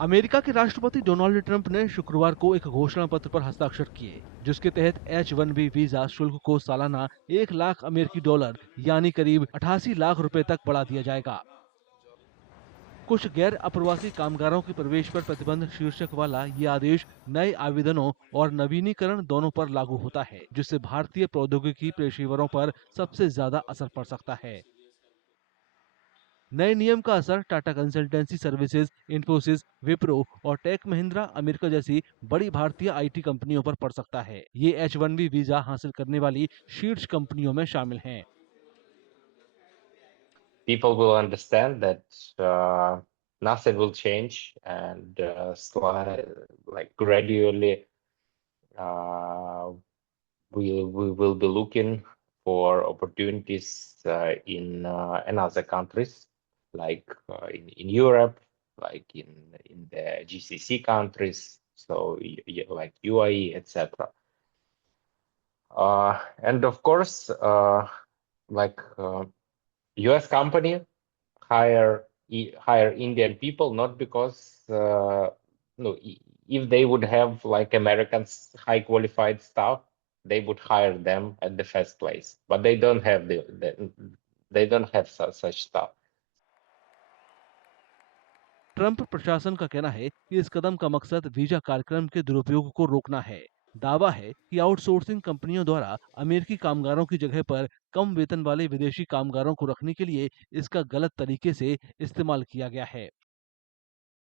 America के राष्ट्रपति Donald Trump ने शुक्रवार को एक घोषणा पत्र पर हस्ताक्षर किए, जिसके तहत H-1B वीजा शुल्क को सालाना 1 लाख अमेरिकी डॉलर यानी करीब 88 लाख रुपए तक बढ़ा दिया जाएगा। कुछ गैर अप्रवासी कामगारों के प्रवेश पर प्रतिबंध शीर्षक वाला ये आदेश नए आवेदनों और नवीनीकरण दोनों पर लागू होता है, जिससे भारतीय प्रौद्योगिकी पेशेवरों पर सबसे ज्यादा असर पड़ सकता है। नए नियम का असर टाटा कंसल्टेंसी सर्विसेज, इन्फोसिस, विप्रो और टेक महिंद्रा अमेरिका जैसी बड़ी भारतीय आईटी कंपनियों पर पड़ सकता है। ये H-1B वीजा हासिल करने वाली शीर्ष कंपनियों में शामिल हैं। People will understand that nothing will change, and like gradually uh, we will be looking for opportunities in another countries, like in Europe, like in the GCC countries, so like UAE, etc. And of course, like US company hire Indian people, not because no, if they would have like Americans high qualified staff, they would hire them at the first place. But they don't have they don't have such stuff. Trump प्रशासन का कहना है कि इस कदम का मकसद visa कार्यक्रम के दुरुपयोग को रोकना है। दावा है कि आउटसोर्सिंग कंपनियों द्वारा अमेरिकी कामगारों की जगह पर कम वेतन वाले विदेशी कामगारों को रखने के लिए इसका गलत तरीके से इस्तेमाल किया गया है।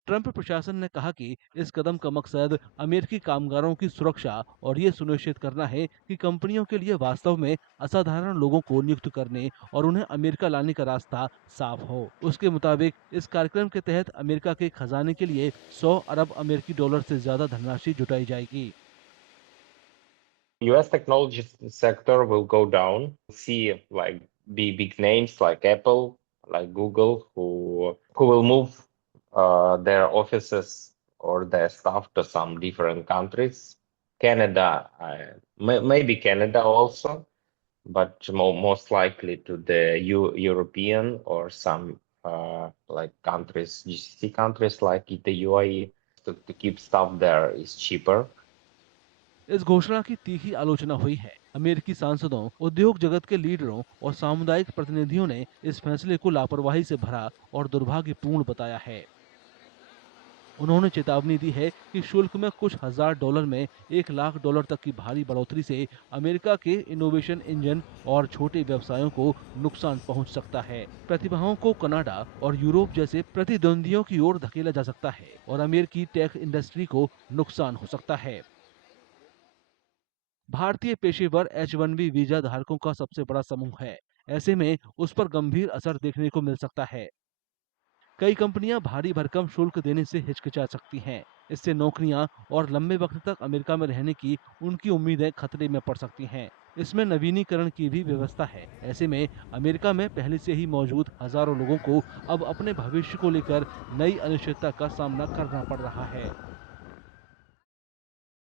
ट्रंप प्रशासन ने कहा कि इस कदम का मकसद अमेरिकी कामगारों की सुरक्षा और ये सुनिश्चित करना है कि कंपनियों के लिए वास्तव में असाधारण लोगों को नियुक्त करने और उन्हें अमेरिका लाने का रास्ता साफ हो। उसके मुताबिक इस कार्यक्रम के तहत अमेरिका के खजाने के लिए 100 अरब अमेरिकी डॉलर से ज्यादा धनराशि जुटाई जाएगी। US technology sector will go down. See like big names like Apple, like Google, who will move their offices or their staff to some different countries. Canada, maybe Canada also, but most likely to the European or some like countries, GCC countries like the UAE. To keep stuff there is cheaper. इस घोषणा की तीखी आलोचना हुई है। अमेरिकी सांसदों, उद्योग जगत के लीडरों और सामुदायिक प्रतिनिधियों ने इस फैसले को लापरवाही से भरा और दुर्भाग्यपूर्ण बताया है। उन्होंने चेतावनी दी है कि शुल्क में कुछ हजार डॉलर में 1 लाख डॉलर तक की भारी बढ़ोतरी से अमेरिका के इनोवेशन इंजन और छोटे व्यवसायों को नुकसान पहुंच सकता है। प्रतिभाओं को कनाडा और यूरोप जैसे प्रतिद्वंदियों की ओर धकेला जा सकता है और अमेरिकी टेक इंडस्ट्री को नुकसान हो सकता है। भारतीय पेशेवर H-1B वीजा धारकों का सबसे बड़ा समूह है। ऐसे में उस पर गंभीर असर देखने को मिल सकता है। कई कंपनियां भारी भरकम शुल्क देने से हिचकिचा सकती हैं। इससे नौकरियां और लंबे वक्त तक अमेरिका में रहने की उनकी उम्मीदें खतरे में पड़ सकती हैं। इसमें नवीनीकरण की भी व्यवस्था है। ऐसे में अमेरिका में पहले से ही मौजूद हजारों लोगों को अब अपने भविष्य को लेकर नई अनिश्चितता का सामना करना पड़ रहा है।